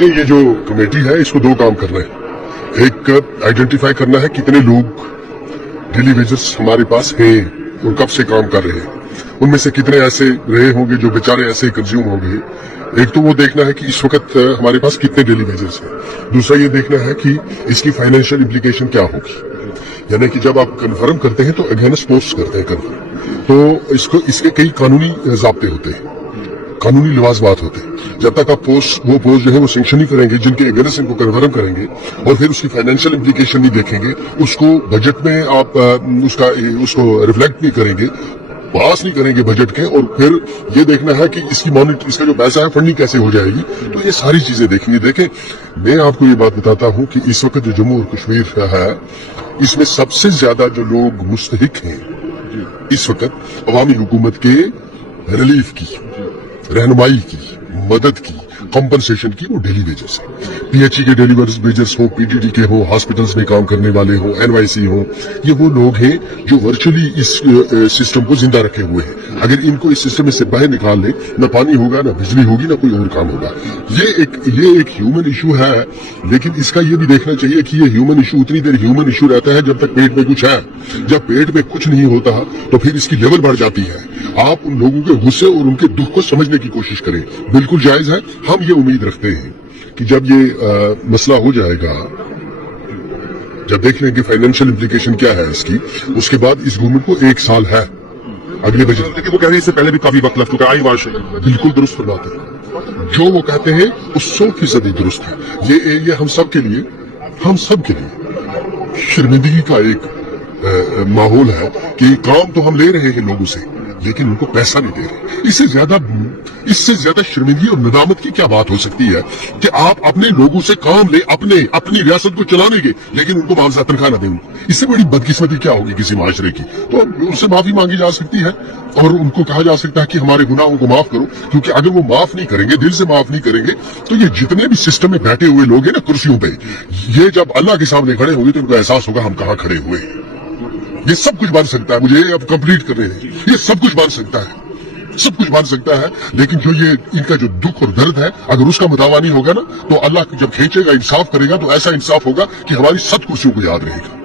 ये जो कमेटी है इसको दो काम करना है। एक आइडेंटिफाई करना है कितने लोग डेली वेजर्स हमारे पास हैं और कब से काम कर रहे हैं, उनमें से कितने ऐसे रहे होंगे जो बेचारे ऐसे ही कंज्यूम होंगे। एक तो वो देखना है कि इस वक्त हमारे पास कितने डेली वेजर्स हैं। दूसरा ये देखना है कि इसकी फाइनेंशियल इम्प्लीकेशन क्या होगी, यानी कि जब आप कन्फर्म करते हैं तो अगेंस्ट पोस्ट करते हैं कन्फर्म, तो इसके कई कानूनी ज़ाब्ते होते हैं, कानूनी लिवाजबात होते हैं। जब तक आप वो पोस्ट जो है वो सैंक्शन नहीं करेंगे, जिनके अगेंस्ट इनको कन्फर्म करेंगे और फिर उसकी फाइनेंशियल इम्प्लीकेशन नहीं देखेंगे, उसको बजट में आप उसको रिफ्लेक्ट नहीं करेंगे, पास नहीं करेंगे बजट के, और फिर ये देखना है कि इसका जो पैसा है फंडिंग कैसे हो जाएगी, तो ये सारी चीजें देखेंगे। देखें, मैं आपको ये बात बताता हूं कि इस वक्त जो जम्मू और कश्मीर है इसमें सबसे ज्यादा जो लोग मुस्तहिक हैं इस वक्त अवामी हुकूमत के रिलीफ की, रहनुमाई की, मदद की, कॉम्पनसेशन की, वो डेली वेजर्स है। पीएचई के डेली वेजर्स हो, पीटीडी के हो, हॉस्पिटल्स में काम करने वाले हो, एनवाईसी हो, ये वो लोग हैं जो वर्चुअली इस सिस्टम को जिंदा रखे हुए हैं। अगर इनको इस सिस्टम में से बाहर निकाल ले, न पानी होगा, न बिजली होगी, न कोई और काम होगा। ये एक ह्यूमन इशू है, लेकिन इसका ये भी देखना चाहिए कि ये ह्यूमन इशू उतनी देर ह्यूमन इशू रहता है जब तक पेट में कुछ है। जब पेट में कुछ नहीं होता तो फिर इसकी लेवल बढ़ जाती है। आप उन लोगों के गुस्से और उनके दुख को समझने की कोशिश करें, बिल्कुल जायज है। हम ये उम्मीद रखते हैं कि जब ये मसला हो जाएगा, जब देख लेंगे फाइनेंशियल इम्प्लीकेशन क्या है इसकी, उसके बाद इस गवर्नमेंट को 1 साल है अगले बजट। लेकिन वो कह रहे हैं इससे पहले भी काफी वक्त लग चुका है। आई वाश बिल्कुल दुरुस्त फरमाते हैं, जो वो कहते हैं वो 100% दुरुस्त है। ये हम सब के लिए शर्मिंदगी का एक माहौल है कि काम तो हम ले रहे हैं लोगों से, लेकिन उनको पैसा नहीं दे रहे। इससे ज्यादा शर्मिंदगी और नदामत की क्या बात हो सकती है कि आप अपने लोगों से काम ले, अपनी रियासत को चलाने के, लेकिन उनको मुआवजा तनख्वाह न दें। इससे बड़ी बदकिस्मती क्या होगी किसी माशरे की? तो उनसे माफी मांगी जा सकती है और उनको कहा जा सकता है कि हमारे गुनाहों को माफ करो, क्योंकि अगर वो माफ नहीं करेंगे, दिल से माफ नहीं करेंगे, तो ये जितने भी सिस्टम में बैठे हुए लोग हैं ना कुर्सियों पे, ये जब अल्लाह के सामने खड़े होंगे तो इनको एहसास होगा हम कहाँ खड़े हुए हैं। ये सब कुछ बन सकता है, मुझे अब कंप्लीट करने हैं, ये सब कुछ बन सकता है, सब कुछ बन सकता है, लेकिन जो ये इनका जो दुख और दर्द है, अगर उसका मुदावा नहीं होगा ना, तो अल्लाह जब खींचेगा, इंसाफ करेगा, तो ऐसा इंसाफ होगा कि हमारी 7 कुर्सियों को याद रहेगा।